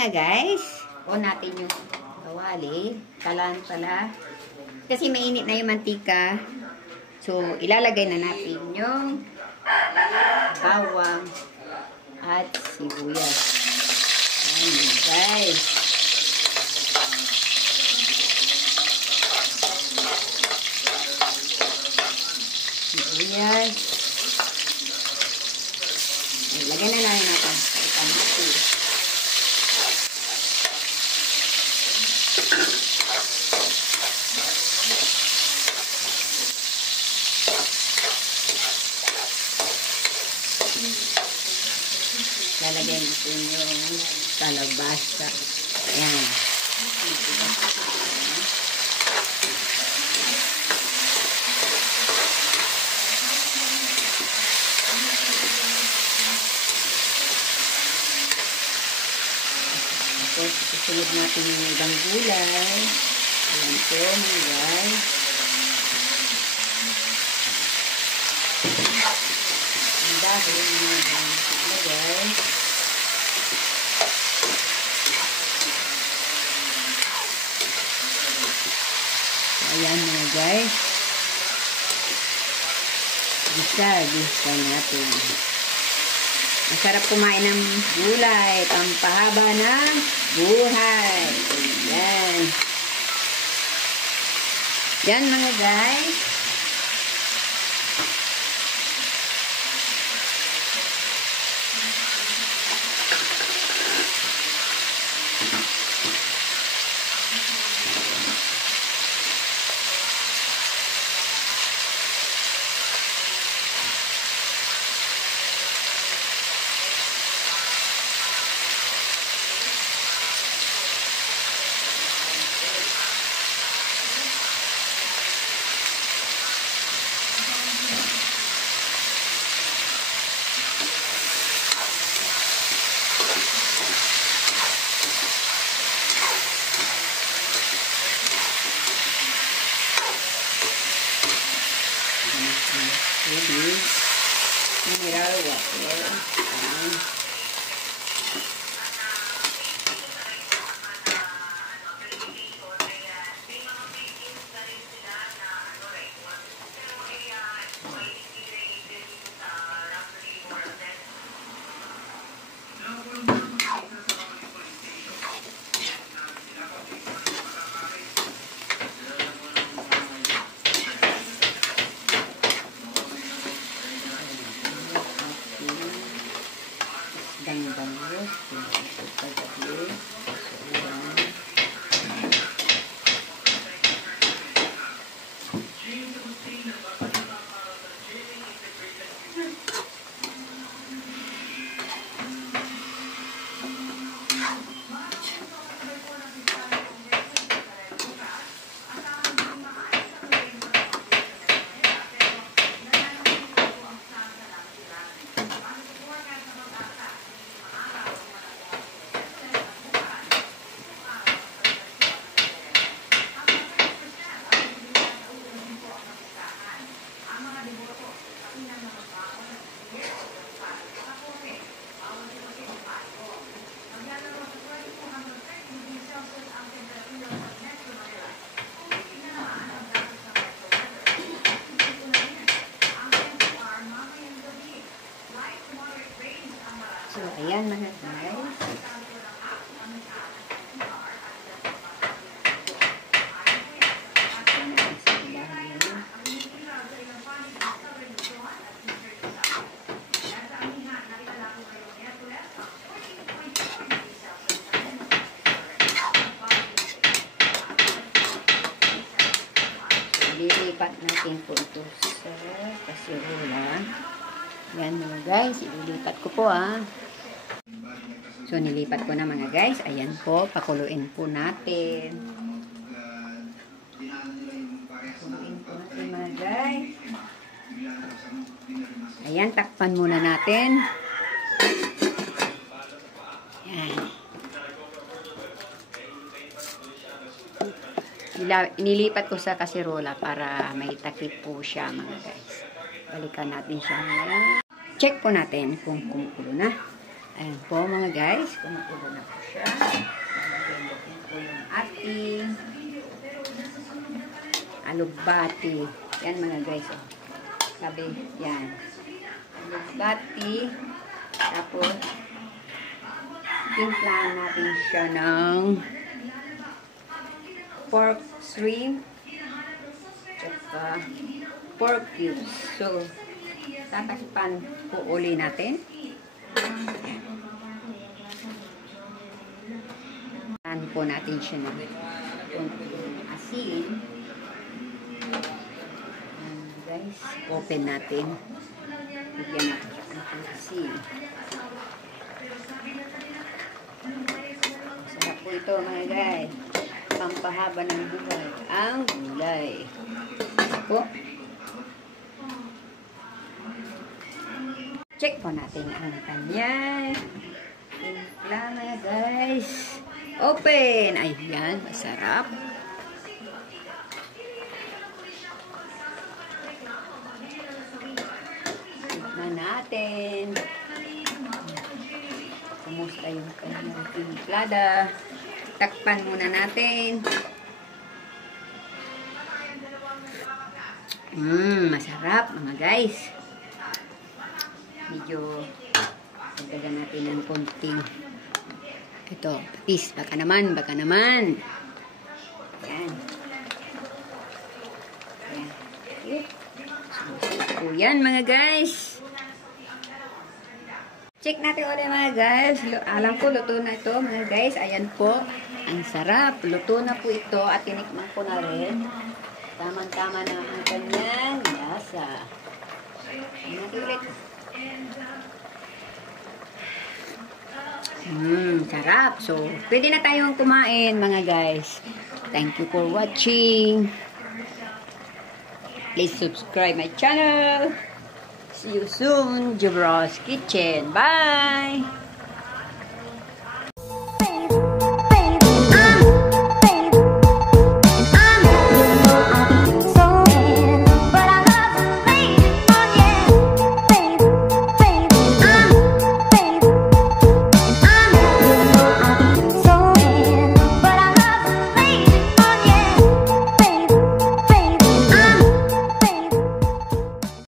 mga guys. On natin yung kawali. Kalan pala. Kasi mainit na yung mantika. So, ilalagay na natin yung bawang at sibuyas. Ayan guys. Sibuyas. Lagyan na natin natin. Kamatis. Lalagyan natin yung kalabasa. Ayan. Tapos, susunod natin yung ibang gulay. Ayan po, mga guys. Ang dahil mga guys. Ayan mga guys. Gisa natin. Masarap kumain ng gulay. Pampahaba ng buhay. Ayan. Yan mga guys. Mineral water. Bangus, so, ayan mga guys. Lilipat natin po ito sa kasirola. Yan mga guys, ililipat ko po So, nilipat ko na mga guys. Ayan po, pakuluin po natin. Pakuluin po natin mga guys. Ayan, takpan muna natin. Ayan. Inilipat ko sa kasirola para may takip po siya mga guys. Balikan natin siya. Check po natin kung kumukulo na. Ayan po mga guys, kumukulo na po siya. Lalagyan po yung ating alugbati. Yan mga guys. Oh. Sabi, yan. Alugbati. Tapos, timplahan natin siya ng pork shrimp at pork cubes. So, tatakpan po uli natin. Tahan po natin siya ng asin. Guys, open natin. Bigyan natin siya ng asin. Sarap po ito mga guys. Pampahaba ng buhay. Ang gulay. Po. Check po natin ang kanyang timpla mga guys. Open! Ayan, masarap. Tikman natin. Kumusta yung kanyang timplada. Takpan muna natin. Masarap mga guys. Medyo dagdagan natin ng konting ito, patis. Baka naman. Ayan. So, yan mga guys. Check natin ulit mga guys. Alam ko, luto na ito mga guys. Ayan po. Ang sarap. Luto na po ito at tinikman ko na rin. Tamang-tama na ang kanyang lasa. Ayan natin ulit. Sarap. So, pwede na tayong kumain mga guys. Thank you for watching. Please subscribe my channel. See you soon, Jubros Kitchen. Bye!